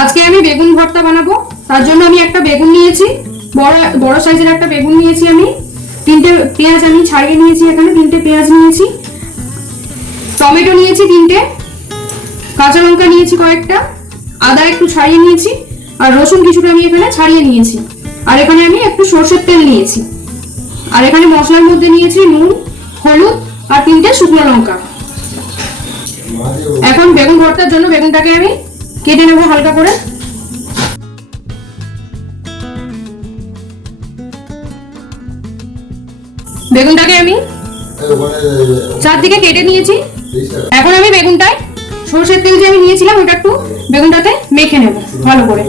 আজকে আমি বেগুন ভর্তা বানাবো। তার জন্য আমি একটা বেগুন নিয়েছি, বড় সাইজের একটা বেগুন নিয়েছি। আমি তিনটে পেঁয়াজ আমি ছাড়িয়ে নিয়েছি, এখানে তিনটে পেঁয়াজ নিয়েছি। টমেটো নিয়েছি তিনটে, কাঁচা লঙ্কা নিয়েছি কয়েকটা, আদা একটু ছাড়িয়ে নিয়েছি, আর রসুন কিছুটা আমি এখানে ছাড়িয়ে নিয়েছি। আর এখানে আমি একটু সরষের তেল নিয়েছি। আর এখানে মশলার মধ্যে নিয়েছি নুন, হলুদ আর তিনটে শুকনো লঙ্কা। এখন বেগুন ভর্তার জন্য বেগুনটাকে আমি কেটে নেবো হালকা করে। বেগুনটাকে আমি চারদিকে কেটে নিয়েছি। এখন আমি বেগুনটায় সরষের তেল যে আমি নিয়েছিলাম ওটা একটু বেগুনটাতে মেখে নেব ভালো করে।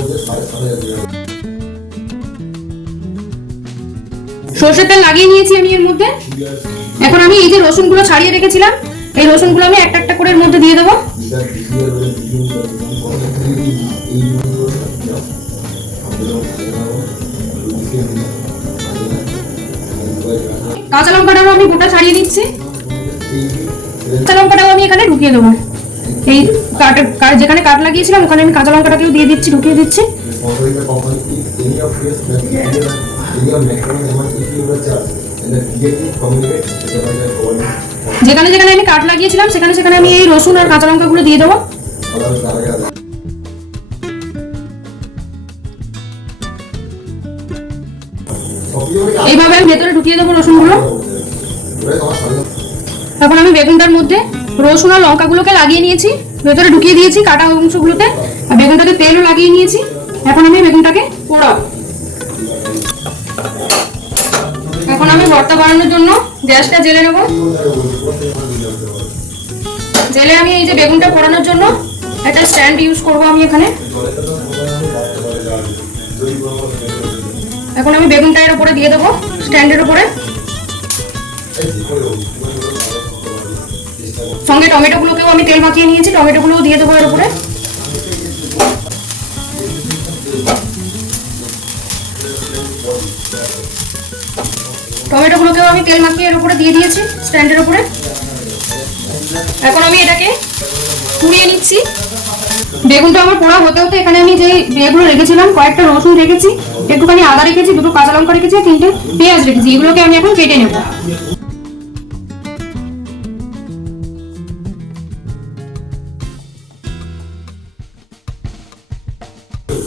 সরষের তেল লাগিয়ে নিয়েছি আমি এর মধ্যে। এখন আমি এই যে রসুনগুলো ছাড়িয়ে রেখেছিলাম, এই রসুনগুলো আমি একটা একটা করে এর মধ্যে দিয়ে দেবো। কাঁচা লঙ্কাটাও আমি গোটা ছাড়িয়ে দিচ্ছি। কাঁচা লঙ্কাটাও আমি এখানে ঢুকিয়ে দেবো। এই যেখানে কাট লাগিয়েছিলাম ওখানে আমি কাঁচা লঙ্কাটাকেও দিয়ে দিচ্ছি, ঢুকিয়ে দিচ্ছি। যেখানে যেখানে আমি কাট লাগিয়েছিলাম সেখানে সেখানে আমি এই রসুন আর কাঁচা লঙ্কাগুলো দিয়ে দেবো। এইভাবে আমি ভেতরে ঢুকিয়ে দেবো রসুনগুলো। এখন আমি বেগুনটার মধ্যে রসুন আর লঙ্কাগুলোকে লাগিয়ে নিয়েছি, ভেতরে ঢুকিয়ে দিয়েছি কাটা অংশগুলোতে। আর বেগুনটাতে তেলও লাগিয়ে নিয়েছি। এখন আমি বেগুনটাকে পোড়াবো। এখন আমি ভর্তা বানানোর জন্য গ্যাসটা জ্বেলে নেব। জেলে আমি এই যে বেগুনটা পোড়ানোর জন্য একটা স্ট্যান্ড ইউজ করব আমি এখানে। এখন আমি বেগুনটা এর উপরে দিয়ে দেবো, স্ট্যান্ডের উপরে। সঙ্গে টমেটোগুলোকেও আমি তেল মাখিয়ে নিয়েছি, টমেটোগুলোও দিয়ে দেবো এর উপরে। টমেটোগুলোকেও আমি তেল মাখিয়ে এর উপরে দিয়ে দিয়েছি স্ট্যান্ডের উপরে। এখন আমি এটাকে পুড়িয়ে নিচ্ছি। বেগুনটা আমার পোড়া হতে হতে এখানে আমি যে এগুলো রেখেছিলাম, কয়েকটা রসুন রেখেছি, একটুখানি আদা রেখেছি, দুটো কাঁচা লঙ্কা রেখেছি, তিনটে পেঁয়াজ রেখেছি। এগুলোকে আমি এখন কেটে নেব।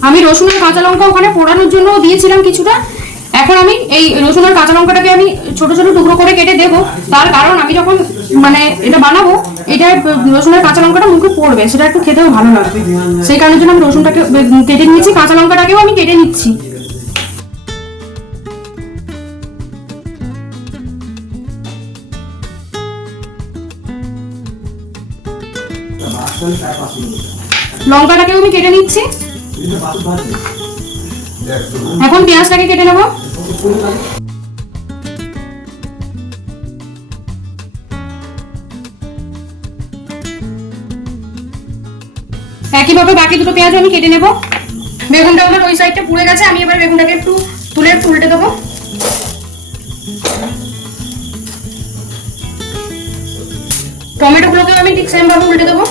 আমি রসুন আর কাঁচা লঙ্কা ওখানে পোড়ানোর জন্য দিয়েছিলাম কিছুটা। এখন আমি এই রসুন আর কাঁচা লঙ্কাটাকে আমি ছোট ছোট টুকরো করে কেটে দেবো। তার কারণ আমি যখন এটা বানাবো, এটা রসুন আর কাঁচা লঙ্কাটা মুখে পড়বে, সেটা একটু খেতেও ভালো লাগবে। সেই কারণের জন্য আমি রসুনটাকে কেটে নিয়েছি, কাঁচা লঙ্কাটাকেও আমি কেটে নিচ্ছি। লঙ্কাটাকেও আমি কেটে নিচ্ছি। এখন পেঁয়াজটাকে কেটে নেব। একইভাবে বাকি দুটো পেঁয়াজ আমি কেটে নেব। বেগুনটা আমার ওই সাইডটা পুড়ে গেছে, আমি এবার বেগুনটাকে একটু তুলে উল্টে দেবো। টমেটোগুলোকেও আমি ঠিক সেম ভাবে উল্টে দেবো।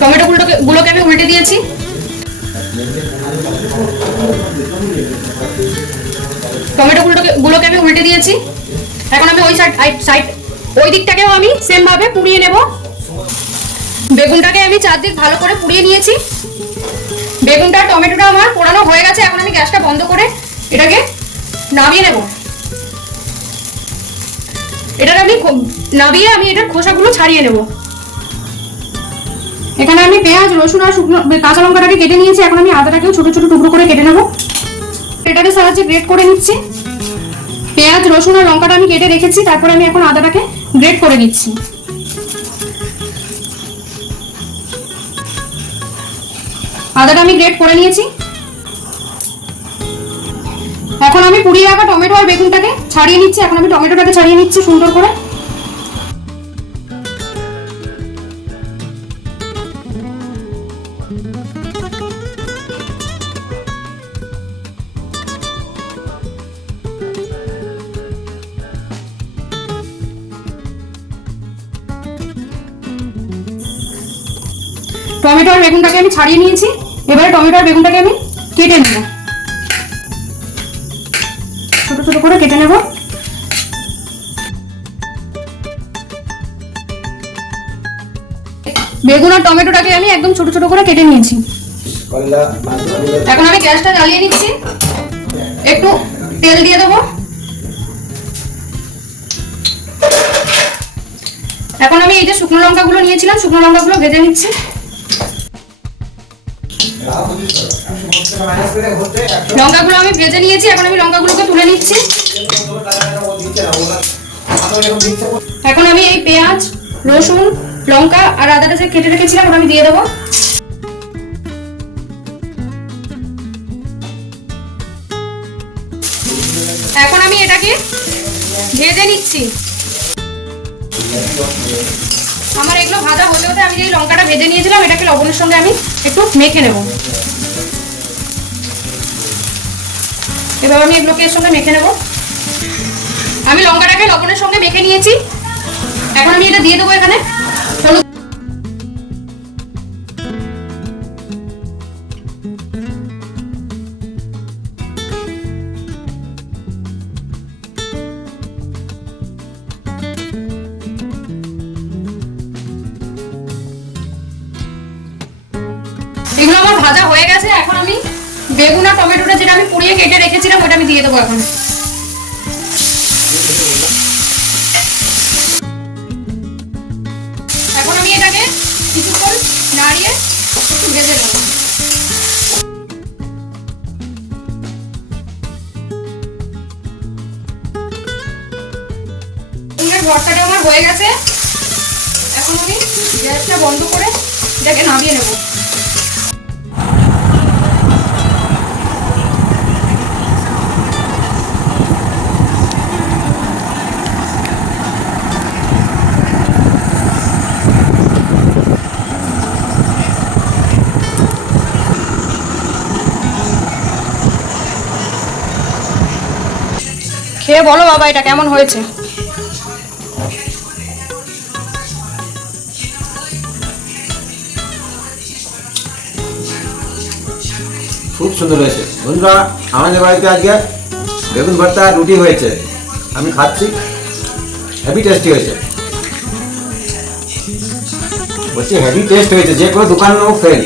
টমেটোগুলোকে আমি উল্টে দিয়েছি। টমেটোগুলোকে আমি উল্টে দিয়েছি। এখন আমি ওই দিকটাকেও আমি সেম ভাবে পুড়িয়ে নেব। বেগুনটাকে আমি চারদিক ভালো করে পুড়িয়ে নিয়েছি। বেগুনটা টমেটোটা আমার পোড়ানো হয়ে গেছে। এখন আমি গ্যাসটা বন্ধ করে এটাকে নামিয়ে নেব। এটাকে আমি নামিয়ে আমি এটার খোসাগুলো ছাড়িয়ে নেব। এখানে আমি পেঁয়াজ, রসুন আর শুকনো কাঁচা লঙ্কাটাকে কেটে নিয়েছি। এখন আমি আদাটাকেও ছোট ছোট টুকরো করে কেটে নেব। এটাকে সাহায্যে গ্রেট করে নিচ্ছি। পেঁয়াজ, রসুন আর লঙ্কাটা আমি কেটে রেখেছি, তারপর আমি এখন আদাটাকে গ্রেট করে নিচ্ছি। আদাটা আমি গ্রেট করে নিয়েছি। এখন আমি পুড়িয়ে রাখা টমেটো আর বেগুনটাকে ছাড়িয়ে নিচ্ছি। এখন আমি টমেটোটাকে ছাড়িয়ে নিচ্ছি সুন্দর করে। টমেটো আর বেগুনটাকে আমি ছাড়িয়ে নিয়েছি। এবারে টমেটো আর বেগুনটাকে আমি কেটে নেব, ছোট ছোট করে কেটে নেব। বেগুন আর টমেটোটাকে আমি একদম ছোট ছোট করে কেটে নিয়েছি। এখন আমি গ্যাসটা জ্বালিয়ে নিচ্ছি, একটু তেল দিয়ে দেবো। এখন আমি এই যে শুকনো লঙ্কাগুলো নিয়েছিলাম, শুকনো লঙ্কাগুলো ভেজে নিচ্ছি। লঙ্কাগুলো আমি ভেজে নিয়েছি, এখন আমি লঙ্কাগুলোকে তুলে নিচ্ছি। এখন আমি এই পেঁয়াজ, রসুন, লঙ্কা আর আদাটা যে কেটে রেখেছিলাম ওটা আমি দিয়ে দেবো। এখন আমি এটাকে ভেজে নিচ্ছি। আমার এগুলো ভাজা হতে হতে আমি যে লঙ্কাটা ভেজে নিয়েছিলাম এটাকে লবণের সঙ্গে আমি একটু মেখে নেব। এবার আমি এগুলোকে এর সঙ্গে মেখে নেব। আমি লঙ্কাটাকে লবণের সঙ্গে মেখে নিয়েছি, এখন আমি এটা দিয়ে দেবো এখানে। হলুদ, এগুলো আমার ভাজা হয়ে গেছে। এখন আমি বেগুন আর টমেটোটা যেটা আমি পুড়িয়ে কেটে রেখেছিলাম ওটা আমি দিয়ে দেবো এখন। এখন আমি এটাকে কিছুক্ষণ নাড়িয়ে একটু ভেজে নেব। ভর্তাটা আমার হয়ে গেছে। এখন আমি গ্যাসটা বন্ধ করে এটাকে নামিয়ে নেব। খেয়ে বলো বাবা এটা কেমন হয়েছে। খুব সুন্দর হয়েছে বন্ধুরা। আমাদের বাড়িতে আজকে বেগুন ভর্তা রুটি হয়েছে, আমি খাচ্ছি, হেভি টেস্টি হয়েছে। বলছি হেভি টেস্ট হয়েছে, যে কোনো দোকান লোক ফেল।